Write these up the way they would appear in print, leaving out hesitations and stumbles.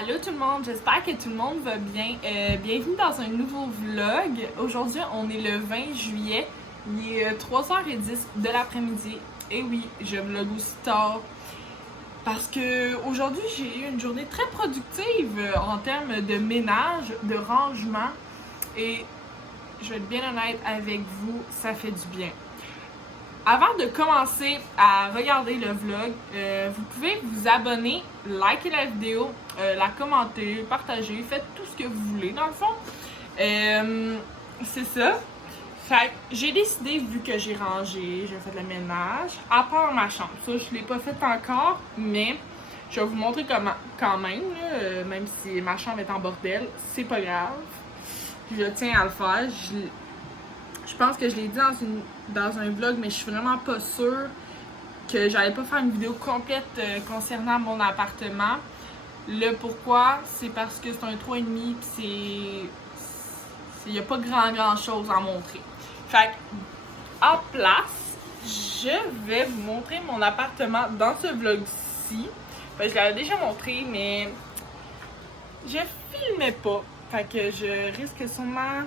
Allô tout le monde, j'espère que tout le monde va bien. Bienvenue dans un nouveau vlog. Aujourd'hui, on est le 20 juillet. Il est 3h10 de l'après-midi. Et oui, je vlog aussi tard. Parce que aujourd'hui, j'ai eu une journée très productive en termes de ménage, de rangement. Et je vais être bien honnête avec vous, ça fait du bien. Avant de commencer à regarder le vlog, vous pouvez vous abonner, liker la vidéo, la commenter, partager, faites tout ce que vous voulez dans le fond. C'est ça. Fait que j'ai décidé, vu que j'ai rangé, j'ai fait le ménage, à part ma chambre. Ça, je l'ai pas fait encore, mais je vais vous montrer comment, quand même, là, même si ma chambre est en bordel, c'est pas grave. Je tiens à le faire. Je pense que je l'ai dit dans un vlog, mais je suis vraiment pas sûre que j'allais pas faire une vidéo complète concernant mon appartement. Le pourquoi, c'est parce que c'est un 3,5 puis il n'y a pas grand chose à montrer. Fait que, en place, je vais vous montrer mon appartement dans ce vlog-ci. Fait que je l'avais déjà montré, mais je filmais pas. Fait que je risque sûrement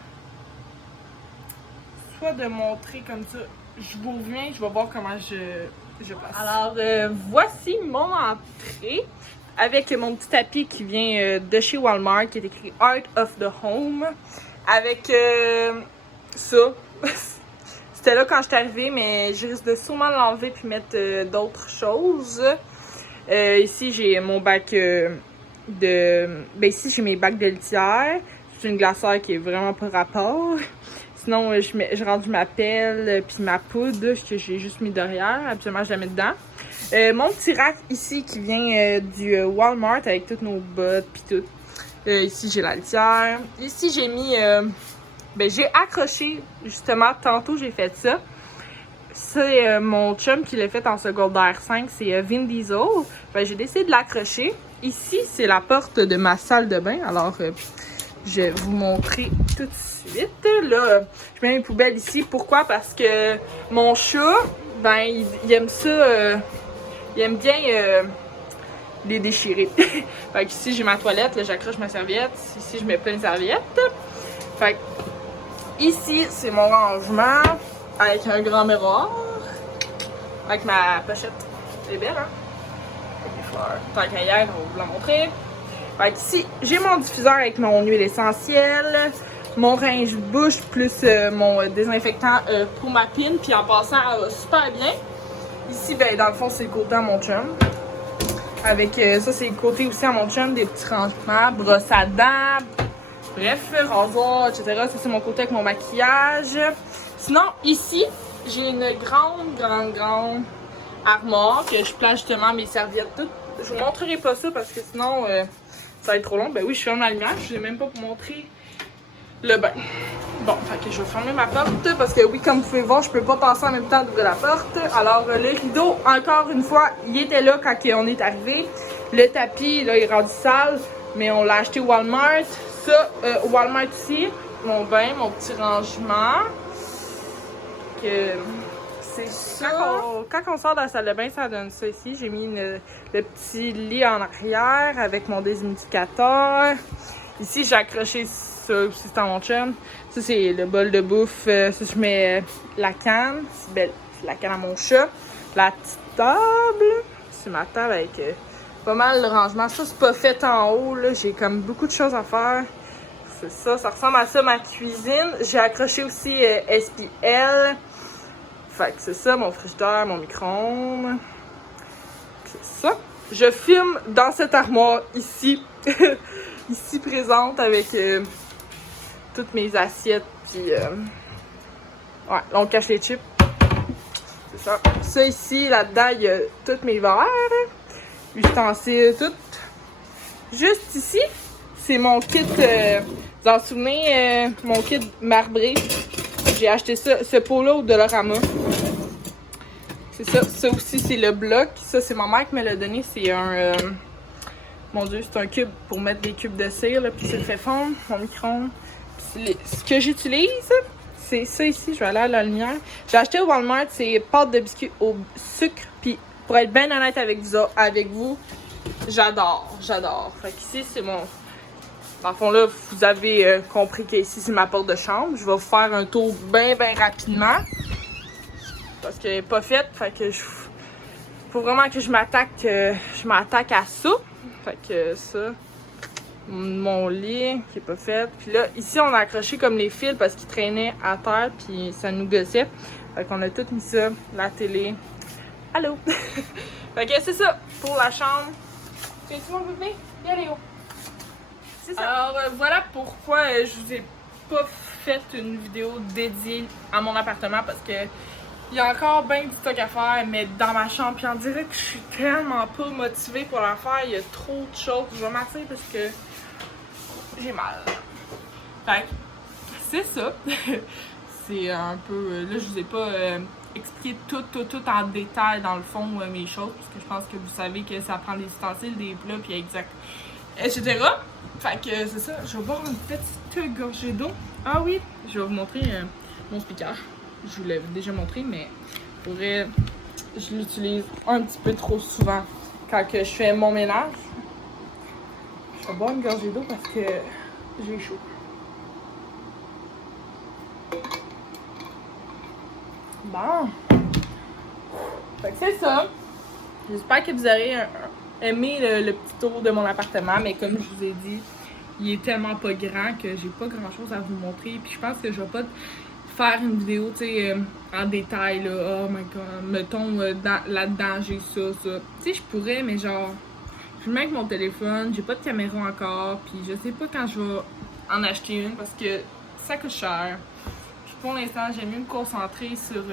de montrer comme ça. Je vous reviens, je vais voir comment je passe. Alors, voici mon entrée avec mon petit tapis qui vient de chez Walmart, qui est écrit Art of the Home. Avec ça. C'était là quand je suis arrivée, mais je risque de sûrement l'enlever puis mettre d'autres choses. Ici, j'ai mon bac ici, j'ai mes bacs de litière. C'est une glacière qui est vraiment pas rapport. Sinon, j'ai rendu ma pelle puis ma poudre que j'ai juste mis derrière. Absolument, je la mets dedans. Mon petit rack ici qui vient du Walmart avec toutes nos bottes puis tout. Ici, j'ai la litière. Ici, j'ai mis... j'ai accroché, justement, tantôt j'ai fait ça. C'est mon chum qui l'a fait en secondaire 5. C'est Vin Diesel. J'ai décidé de l'accrocher. Ici, c'est la porte de ma salle de bain. Alors... je vais vous montrer tout de suite. Là, je mets mes poubelles ici. Pourquoi? Parce que mon chat, il aime ça. Il aime bien les déchirer. Fait que ici, j'ai ma toilette. Là, j'accroche ma serviette. Ici, je mets plein de serviettes. Fait que ici, c'est mon rangement avec un grand miroir. Avec ma pochette. Elle est belle, hein? Avec des fleurs. Tant qu'à hier, on va vous la montrer. Fait qu'ici, j'ai mon diffuseur avec mon huile essentielle, mon rince-bouche plus mon désinfectant pour ma pine. Puis en passant, elle va super bien. Ici, dans le fond, c'est le côté à mon chum. Avec ça, c'est le côté aussi à mon chum, des petits rangements, brosse à dents, bref, rasoir, etc. Ça, c'est mon côté avec mon maquillage. Sinon, ici, j'ai une grande armoire que je place justement mes serviettes toutes. Je vous montrerai pas ça parce que sinon... ça va être trop long. Ben oui, je ferme la lumière. Je ne l'ai même pas pour montrer le bain. Bon, fait que je vais fermer ma porte parce que oui, comme vous pouvez voir, je peux pas passer en même temps d'ouvrir la porte. Alors, le rideau, encore une fois, il était là quand on est arrivé. Le tapis, là, il est rendu sale, mais on l'a acheté au Walmart. Ça, Walmart ici, mon bain, mon petit rangement. C'est ça. Quand on sort de la salle de bain, ça donne ça ici. J'ai mis le petit lit en arrière avec mon déshumidificateur. Ici, j'ai accroché ça aussi, c'est à mon chum. Ça, c'est le bol de bouffe. Ça, je mets la canne. C'est la canne à mon chat. La petite table. C'est ma table avec pas mal de rangement. Ça, c'est pas fait en haut. J'ai comme beaucoup de choses à faire. C'est ça. Ça ressemble à ça, ma cuisine. J'ai accroché aussi SPL. Fait que c'est ça, mon frigidaire, mon micro-ondes. C'est ça. Je filme dans cette armoire ici. Ici présente avec toutes mes assiettes. Puis, ouais, là on cache les chips. C'est ça. Ça ici, là-dedans, il y a tous mes verres. Ustensiles, tout. Juste ici, c'est mon kit. Vous en souvenez, mon kit marbré. J'ai acheté ça, ce pot-là au Dollarama. C'est ça. Ça aussi, c'est le bloc. Ça, c'est ma mère qui me l'a donné. C'est un... mon Dieu, c'est un cube pour mettre des cubes de cire. Là, puis ça le fait fondre. Mon micro-ondes. Ce que j'utilise, c'est ça ici. Je vais aller à la lumière. J'ai acheté au Walmart, c'est pâte de biscuits au sucre. Puis pour être bien honnête avec vous, J'adore. Fait qu'ici, c'est mon... Dans le fond, là, vous avez compris qu'ici, c'est ma porte de chambre. Je vais vous faire un tour bien rapidement. Parce qu'elle n'est pas faite. Fait que faut vraiment que je m'attaque à ça. Fait que ça... Mon lit qui est pas fait. Puis là, ici, on a accroché comme les fils parce qu'ils traînaient à terre. Puis ça nous gossait. Fait qu'on a tout mis ça. La télé. Allô? Fait que c'est ça pour la chambre. Viens-tu mon bébé? Viens Léo. C'est ça. Alors voilà pourquoi je vous ai pas fait une vidéo dédiée à mon appartement parce que il y a encore bien du stock à faire, mais dans ma chambre. Puis on dirait que je suis tellement pas motivée pour la faire. Il y a trop de choses. Je vais m'asseoir parce que j'ai mal. Fait que c'est ça. C'est un peu... Là, je vous ai pas expliqué tout en détail dans le fond mes choses. Parce que je pense que vous savez que ça prend des ustensiles, des plats, puis etc. Fait que c'est ça. Je vais boire une petite gorgée d'eau. Ah oui, je vais vous montrer mon speaker. Je vous l'avais déjà montré, mais pour vrai, je l'utilise un petit peu trop souvent quand que je fais mon ménage. Je vais boire une gorgée d'eau parce que j'ai chaud. Bon. Fait que c'est ça. J'espère que vous aurez aimé le petit tour de mon appartement, mais comme je vous ai dit, il est tellement pas grand que j'ai pas grand chose à vous montrer. Puis je pense que je vais pas faire une vidéo, tu sais, en détail, là. Oh my god, mettons là-dedans, j'ai ça. Tu sais, je pourrais, mais genre, je filme avec mon téléphone, j'ai pas de caméra encore, puis je sais pas quand je vais en acheter une parce que ça coûte cher. Puis pour l'instant, j'aime mieux me concentrer sur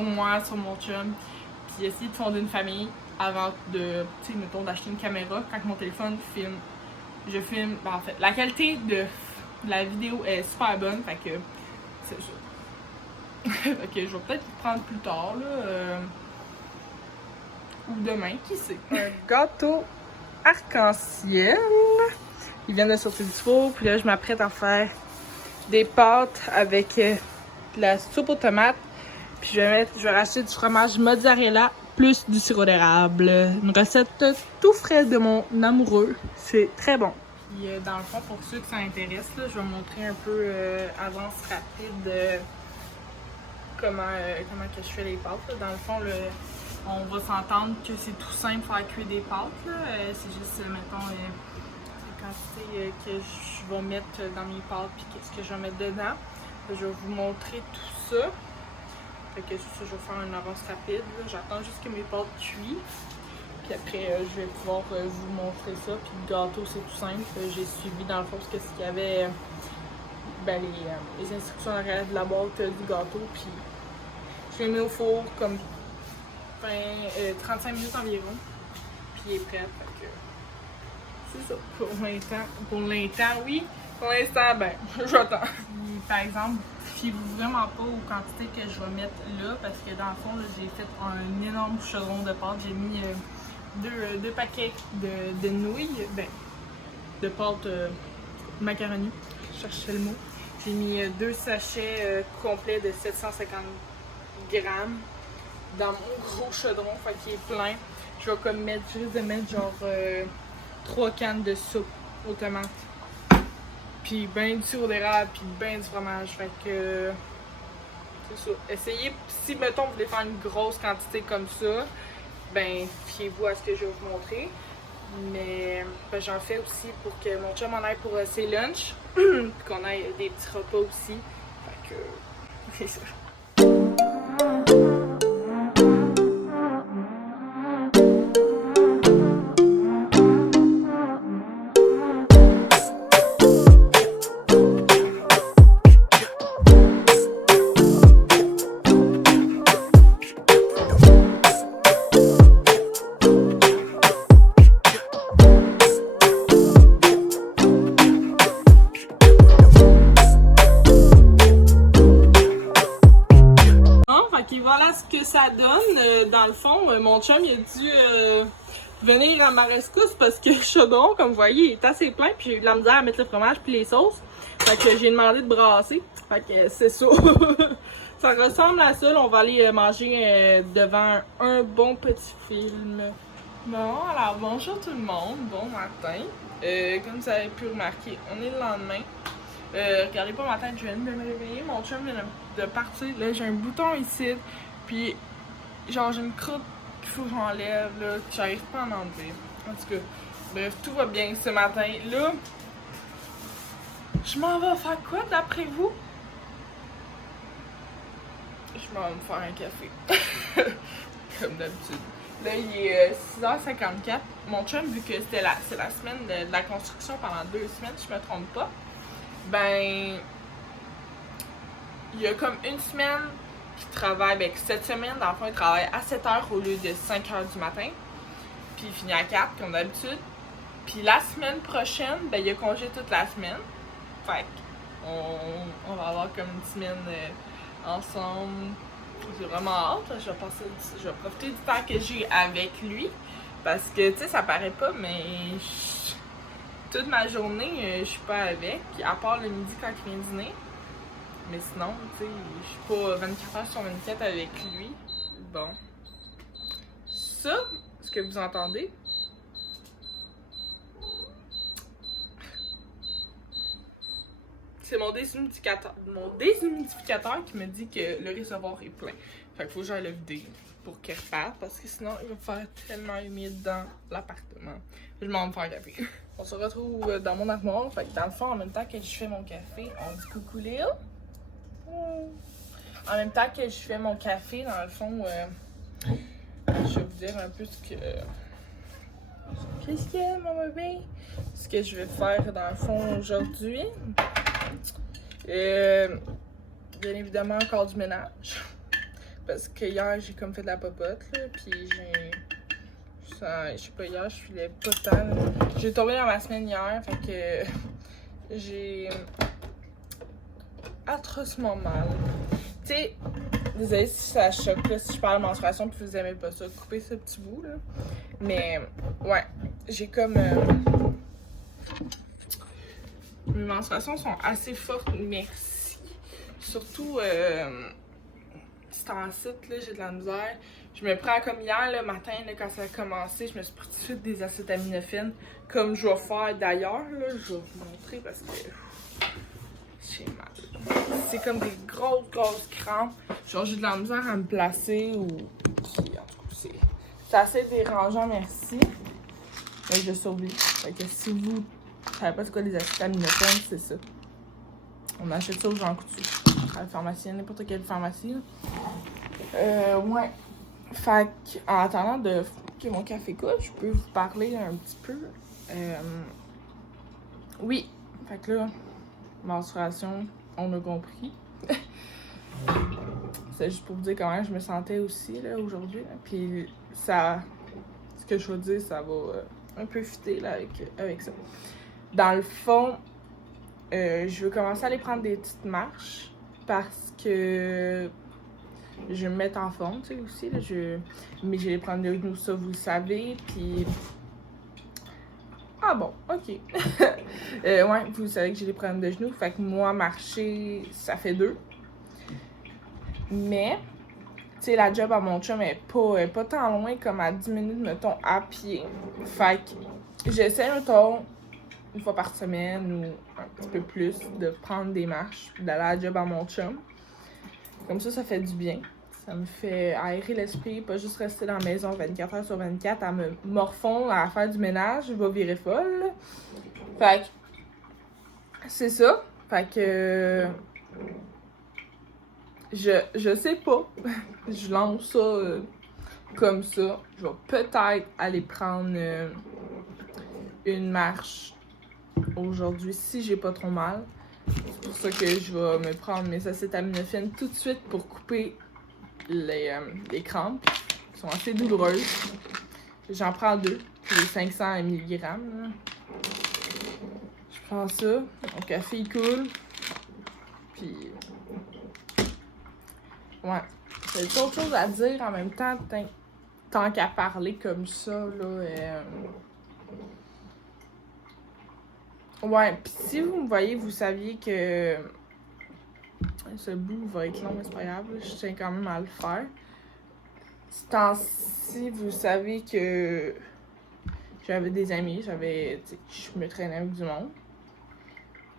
moi, sur mon chum, puis essayer de fonder une famille avant de, tu sais, mettons, d'acheter une caméra. Quand mon téléphone filme, je filme, ben en fait, la qualité de la vidéo est super bonne, fait que c'est ça. Ok, je vais peut-être le prendre plus tard, là, ou demain, qui sait. Un gâteau arc-en-ciel. Il vient de sortir du four, puis là, je m'apprête à faire des pâtes avec de la soupe aux tomates. Puis je vais racheter du fromage mozzarella plus du sirop d'érable. Une recette tout frais de mon amoureux. C'est très bon. Puis dans le fond, pour ceux que ça intéresse, là, je vais montrer un peu avance rapide comment que je fais les pâtes. Là. Dans le fond, on va s'entendre que c'est tout simple faire cuire des pâtes. C'est juste, mettons, la quantité que je vais mettre dans mes pâtes puis qu'est-ce que je vais mettre dedans. Je vais vous montrer tout ça. Fait que ça, je vais faire une avance rapide. J'attends juste que mes pâtes cuisent. Puis après, je vais pouvoir vous montrer ça. Puis le gâteau, c'est tout simple. J'ai suivi dans le fond ce qu'il y avait les instructions en arrière de la boîte du gâteau. Puis je l'ai mis au four comme 35 minutes environ. Puis il est prêt. Fait que c'est ça. Pour l'instant, oui. Pour l'instant, ben, j'attends. Par exemple, fiez-vous vraiment pas aux quantités que je vais mettre là parce que dans le fond, j'ai fait un énorme chaudron de pâte. J'ai mis deux paquets de nouilles, de pâte macaroni, je cherchais le mot. J'ai mis 2 sachets complets de 750 grammes dans mon gros chaudron, fait qu'il est plein. Je vais comme mettre genre 3 cannes de soupe aux tomates. Puis ben du sirop d'érable, puis ben du fromage. Fait que c'est ça. Essayez, si mettons vous voulez faire une grosse quantité comme ça, ben fiez-vous à ce que je vais vous montrer. Mais ben, j'en fais aussi pour que mon chum en aille pour ses lunchs, puis qu'on aille des petits repas aussi. Fait que c'est ça. Voilà ce que ça donne. Dans le fond, mon chum il a dû venir à ma rescousse parce que le chaudron, comme vous voyez, il est assez plein. Puis j'ai eu de la misère à mettre le fromage puis les sauces. Fait que j'ai demandé de brasser. Fait que c'est ça. Ça ressemble à ça. Là, on va aller manger devant un bon petit film. Bon, alors bonjour tout le monde, bon matin. Comme vous avez pu remarquer, on est le lendemain. Regardez pas ma tête, je viens de me réveiller. Mon chum vient de partir. Là, j'ai un bouton ici. Puis, genre, j'ai une croûte qu'il faut que j'enlève. Là, que j'arrive pas à en enlever. En tout cas, bref, tout va bien ce matin. Là, je m'en vais faire quoi d'après vous? Je m'en vais me faire un café. Comme d'habitude. Là, il est 6h54. Mon chum, vu que c'est la semaine de la construction pendant 2 semaines, je me trompe pas, ben, il y a comme une semaine qu'il travaille, ben, cette semaine, dans le fond, il travaille à 7h au lieu de 5h du matin. Puis il finit à 4, comme d'habitude. Puis la semaine prochaine, ben, il a congé toute la semaine. Fait on va avoir comme une semaine ensemble. J'ai vraiment hâte, je vais profiter du temps que j'ai avec lui. Parce que, tu sais, ça paraît pas, mais toute ma journée, je suis pas avec. À part le midi quand il vient dîner. Mais sinon, tu sais, je suis pas 24h/24 avec lui. Bon. Ça, ce que vous entendez, c'est mon déshumidificateur qui me dit que le réservoir est plein. Fait qu'il faut que j'aille le vider pour qu'il reparte parce que sinon il va faire tellement humide dans l'appartement. Je m'en vais me faire café. On se retrouve dans mon armoire. Fait que dans le fond, en même temps que je fais mon café, on dit coucou Léo. En même temps que je fais mon café, dans le fond, je vais vous dire un peu ce que. Qu'est-ce qu'il y a, mon bébé? Ce que je vais faire dans le fond aujourd'hui. Bien évidemment, encore du ménage. Parce que hier, j'ai comme fait de la popote, là. Puis je sais pas, hier, je filais pas tant. Là. J'ai tombé dans ma semaine hier, fait que j'ai atrocement mal. Tu sais, désolé si ça choque, là, si je parle de menstruation puis vous aimez pas ça, coupez ce petit bout, là. Mais, ouais, j'ai comme... mes menstruations sont assez fortes, merci. Surtout, c'est en site, là, j'ai de la misère. Je me prends comme hier, le matin, là, quand ça a commencé, je me suis pris tout de suite des acétaminophènes, comme je vais faire d'ailleurs, là. Je vais vous montrer parce que j'ai mal. C'est comme des grosses crampes. Genre, j'ai de la misère à me placer ou... En tout cas, c'est assez dérangeant, merci. Mais je survis. Fait que si vous savez pas c'est quoi les acétaminophènes, c'est ça. On achète ça aux Jean Coutu. À la pharmacie, n'importe quelle pharmacie. Ouais. Fait en attendant que mon café coule, je peux vous parler un petit peu. Oui. Fait que là, menstruation, on a compris. C'est juste pour vous dire comment je me sentais aussi là aujourd'hui. Puis ça, ce que je veux dire, ça va un peu fitter là avec ça. Dans le fond, je veux commencer à aller prendre des petites marches parce que je vais me mettre en forme, tu sais, aussi. Là, mais je vais prendre de genoux, ça, vous le savez. Puis. Ah bon, ok. Ouais, vous savez que j'ai les problèmes de genoux. Fait que moi, marcher, ça fait 2. Mais, tu sais, la job à mon chum est pas tant loin, comme à 10 minutes, mettons, à pied. Fait que j'essaie, mettons, une fois par semaine ou un petit peu plus, de prendre des marches, d'aller à la job à mon chum. Comme ça fait du bien. Ça me fait aérer l'esprit, pas juste rester dans la maison 24h/24 à me morfondre, à faire du ménage, je vais virer folle. Fait que, c'est ça. Fait que, je sais pas. Je lance ça comme ça. Je vais peut-être aller prendre une marche aujourd'hui si j'ai pas trop mal. C'est pour ça que je vais me prendre mes acétaminophènes tout de suite pour couper les crampes qui sont assez douloureuses. J'en prends 2, puis les 500 mg. Je prends ça, mon café il coule, puis ouais. J'ai d'autres choses à dire en même temps, tant qu'à parler comme ça, là. Ouais, pis si vous me voyez, vous saviez que ce bout va être long, mais c'est pas grave, je tiens quand même à le faire. Ce temps-ci, vous savez que J'avais des amis, je me traînais avec du monde.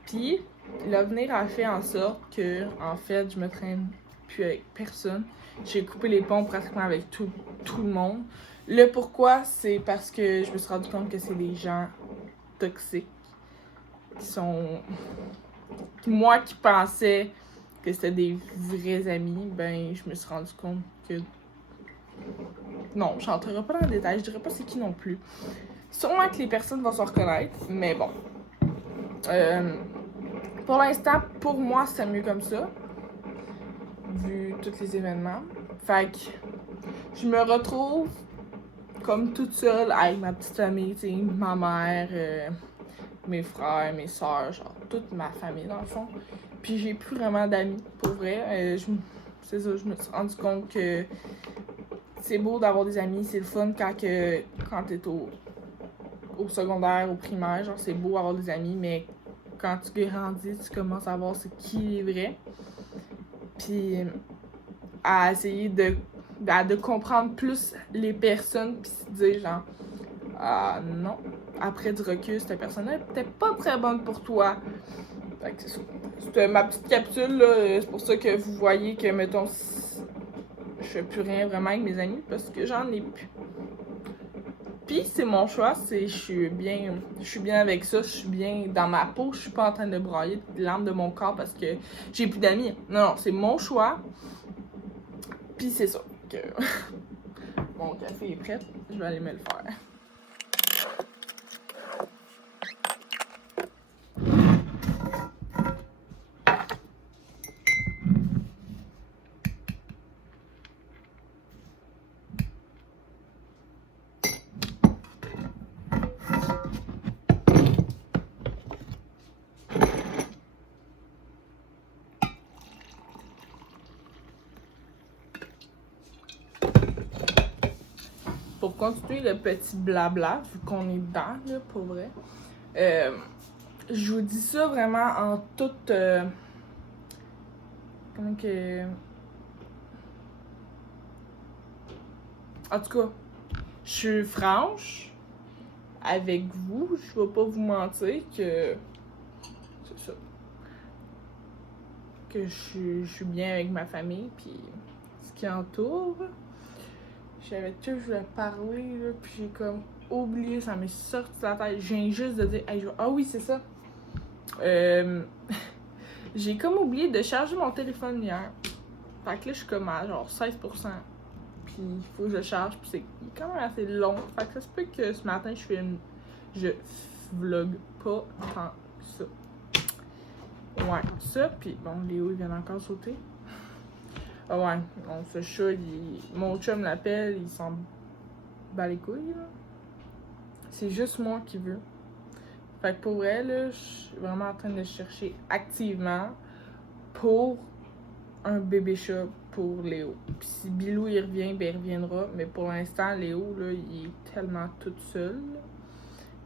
Puis, l'avenir a fait en sorte que, en fait, je me traîne plus avec personne. J'ai coupé les ponts pratiquement avec tout le monde. Le pourquoi, c'est parce que je me suis rendu compte que c'est des gens toxiques qui sont... Moi qui pensais que c'était des vrais amis, ben je me suis rendu compte que... Non, je n'entrerai pas dans le détail, je dirais pas c'est qui non plus. Sûrement que les personnes vont se reconnaître, mais bon. Pour l'instant, pour moi, c'est mieux comme ça, vu tous les événements. Fait que je me retrouve comme toute seule avec ma petite famille, tu sais, ma mère, mes frères, mes soeurs, genre toute ma famille dans le fond. Puis j'ai plus vraiment d'amis, pour vrai. C'est ça, je me suis rendu compte que c'est beau d'avoir des amis, c'est le fun quand t'es au secondaire, au primaire, genre c'est beau avoir des amis, mais quand tu grandis, tu commences à voir c'est qui est vrai. Puis à essayer de comprendre plus les personnes, puis se dire genre, ah non, après du recul, cette personne-là est peut-être pas très bonne pour toi. Fait que c'est ça. C'était ma petite capsule, là. C'est pour ça que vous voyez que, mettons, je fais plus rien vraiment avec mes amis parce que j'en ai plus. Puis c'est mon choix, je suis bien avec ça, je suis bien dans ma peau, je suis pas en train de brailler l'âme de mon corps parce que j'ai plus d'amis. Non, c'est mon choix. Puis c'est ça. Que... Mon café est prêt, je vais aller me le faire. Pour continuer le petit blabla, vu qu'on est dedans, là, pour vrai, je vous dis ça vraiment en toute... comment que... En tout cas, je suis franche avec vous, je vais pas vous mentir que... C'est ça. Que je suis bien avec ma famille, puis ce qui entoure... J'avais tout, je voulais parler, là, puis j'ai comme oublié, ça m'est sorti de la tête. Je viens juste de dire, hey, ah oui, c'est ça. J'ai comme oublié de charger mon téléphone hier. Fait que là, je suis comme à genre 16%. Puis il faut que je charge, puis c'est quand même assez long. Fait que ça se peut que ce matin, je vlog pas tant que ça. Ouais, ça, puis bon, Léo, il vient encore sauter. Ah ouais, bon, ce chat, mon chum l'appelle, il s'en bat les couilles, là. C'est juste moi qui veux. Fait que pour vrai, là, je suis vraiment en train de chercher activement pour un bébé chat pour Léo. Puis si Bilou, il revient, ben il reviendra. Mais pour l'instant, Léo, là, il est tellement toute seule.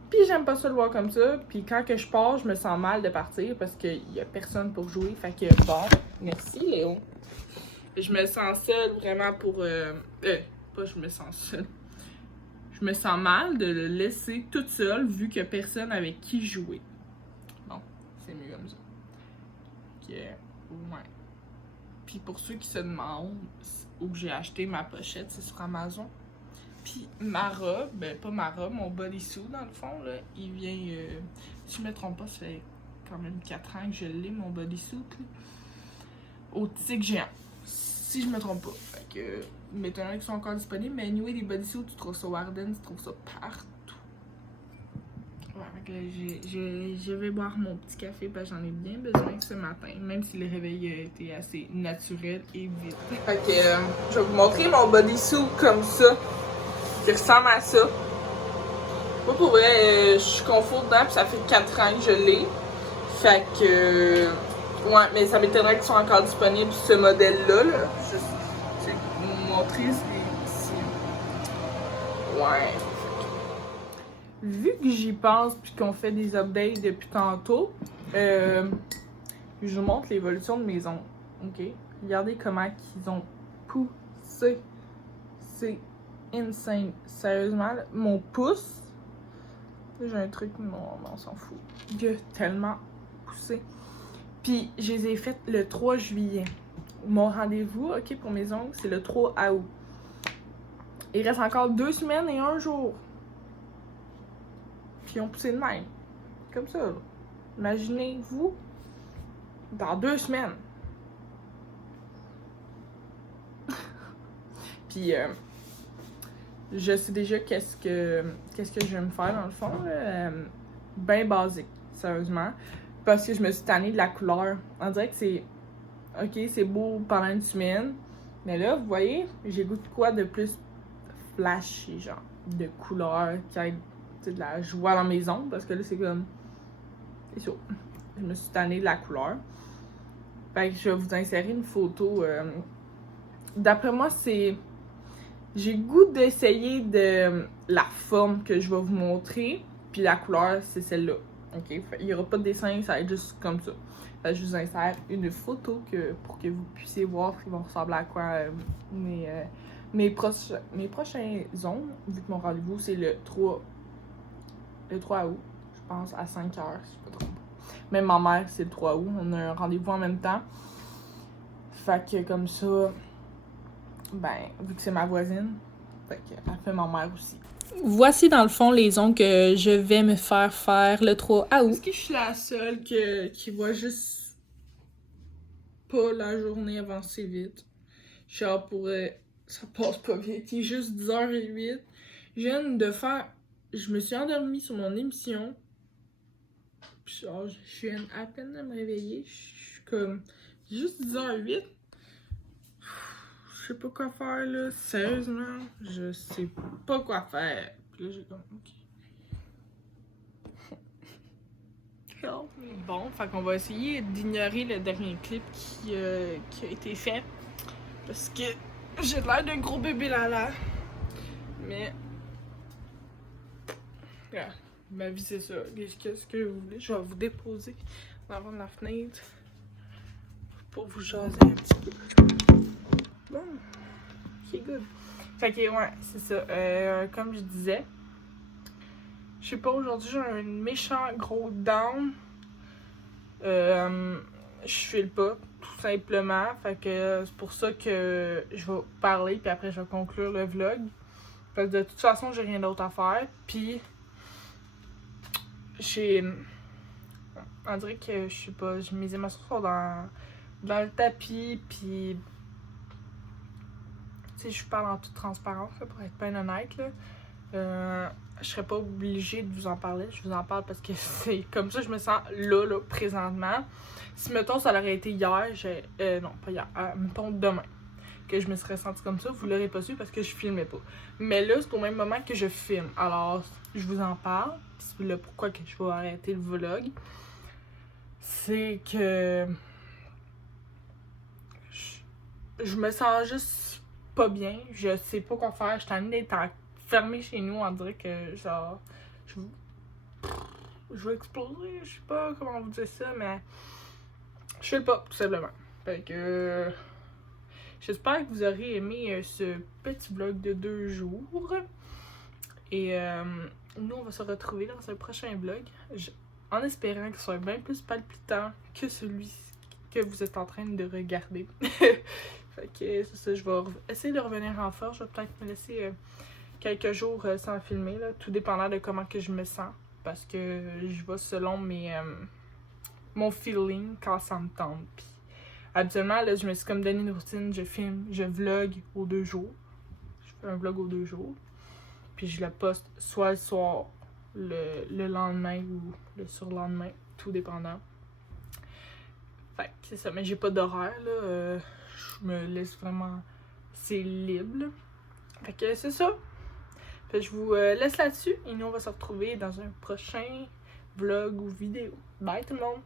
Puis j'aime pas ça le voir comme ça. Puis quand que je pars, je me sens mal de partir parce qu'il y a personne pour jouer. Fait que bon, merci Léo. Je me sens seule vraiment pour... pas je me sens seule. Je me sens mal de le laisser toute seule vu qu'il n'y a personne avec qui jouer. Bon, c'est mieux comme ça. Ok, ouais. Puis pour ceux qui se demandent où j'ai acheté ma pochette, c'est sur Amazon. Puis ma robe, ben pas ma robe, mon bodysuit dans le fond, là, il vient... si je me trompe pas, ça fait quand même 4 ans que je l'ai, mon bodysuit, là, au Tic Géant. Si je me trompe pas. Fait que, m'étonnerait qu'ils sont encore disponibles. Mais anyway, les bodysuits, tu trouves ça au Warden, tu trouves ça partout. Ouais, fait que je vais boire mon petit café parce que j'en ai bien besoin ce matin. Même si le réveil a été assez naturel et vite. Fait que, je vais vous montrer mon bodysuit comme ça. Qui ressemble à ça. Moi, pour vrai, je suis confort dedans, puis ça fait 4 ans que je l'ai. Fait que... ouais, mais ça m'étonnerait qu'ils soient encore disponibles, ce modèle-là. Là. Je vais vous montrer ici. Ouais. Vu que j'y pense, puis qu'on fait des updates depuis tantôt, je vous montre l'évolution de mes ongles. OK? Regardez comment ils ont poussé. C'est insane. Sérieusement, là, mon pouce, Là, j'ai un truc, non, on s'en fout. Il a tellement poussé. Puis, je les ai faites le 3 juillet. Mon rendez-vous, ok, pour mes ongles, c'est le 3 août. Il reste encore 2 semaines et 1 jour. Puis, ils ont poussé de même. Comme ça, là. Imaginez-vous, dans 2 semaines. Puis, je sais déjà qu'est-ce que je vais me faire dans le fond. Ben basique, sérieusement. Parce que je me suis tannée de la couleur. On dirait que c'est... Ok, c'est beau pendant une semaine. Mais là, vous voyez, j'ai goût de quoi de plus flashy, genre. De couleur, qui aide de la joie dans mes ongles. Parce que là, c'est comme... C'est chaud. Je me suis tannée de la couleur. Fait que je vais vous insérer une photo. D'après moi, c'est... J'ai le goût d'essayer de la forme que je vais vous montrer. Puis la couleur, c'est celle-là. Ok? Il n'y aura pas de dessin, ça va être juste comme ça. Fait que je vous insère une photo pour que vous puissiez voir ce qui va ressembler à quoi mes prochains ongles. Vu que mon rendez-vous, c'est le 3 août. Je pense à 5 heures, si je ne me trompe pas. Même ma mère, c'est le 3 août. On a un rendez-vous en même temps. Fait que comme ça... Ben, vu que c'est ma voisine, fait qu'elle fait ma mère aussi. Voici dans le fond les ongles que je vais me faire le 3 août. Est-ce que je suis la seule qui voit juste pas la journée avancer vite? Genre ça passe pas vite, il est juste 10h08. Je viens de faire... Je me suis endormie sur mon émission. Puis genre, je viens à peine de me réveiller. Je suis comme... Juste 10h08. Je sais pas quoi faire là, sérieusement, je sais pas quoi faire. Puis là j'ai comme ok. Bon, fait qu'on va essayer d'ignorer le dernier clip qui a été fait. Parce que j'ai l'air d'un gros bébé Lala. Mais yeah, ma vie c'est ça. Qu'est-ce que vous voulez? Je vais vous déposer devant la fenêtre pour vous jaser un petit peu. Bon. Ok, good. Fait que, ouais, c'est ça. Comme je disais, je sais pas, aujourd'hui, j'ai un méchant gros down. Je file pas, tout simplement. Fait que c'est pour ça que je vais parler, puis après, je vais conclure le vlog. Parce que de toute façon, j'ai rien d'autre à faire. Puis, on dirait que, je sais pas, mes émotions dans le tapis, puis... Tu sais, je parle en toute transparence, là, pour être bien honnête, là. Je serais pas obligée de vous en parler. Je vous en parle parce que c'est comme ça que je me sens là, présentement. Si, mettons, ça aurait été hier, non, pas hier, mettons demain, que je me serais sentie comme ça, vous l'aurez pas su parce que je filmais pas. Mais là, c'est au même moment que je filme. Alors, je vous en parle. Puis c'est là pourquoi que je vais arrêter le vlog. C'est que... Je me sens juste pas bien, je sais pas quoi faire, je suis tannée d'être enfermée chez nous, on dirait que genre je vais exploser, je sais pas comment vous dire ça, mais je fais pas tout simplement. Fait que j'espère que vous aurez aimé ce petit vlog de 2 jours et nous on va se retrouver dans un prochain vlog en espérant qu'il soit bien plus palpitant que celui que vous êtes en train de regarder. Fait que c'est ça, je vais essayer de revenir en force. Je vais peut-être me laisser quelques jours sans filmer, là, tout dépendant de comment que je me sens. Parce que je vais selon mon feeling quand ça me tente. Puis, habituellement, là, je me suis comme donné une routine. Je filme, je vlog aux 2 jours. Je fais un vlog aux 2 jours. Puis je le poste soit le soir, le lendemain ou le surlendemain, tout dépendant. Fait que c'est ça, mais j'ai pas d'horaire, là. Je me laisse vraiment... C'est libre, là. Fait que c'est ça. Fait que je vous laisse là-dessus. Et nous, on va se retrouver dans un prochain vlog ou vidéo. Bye tout le monde!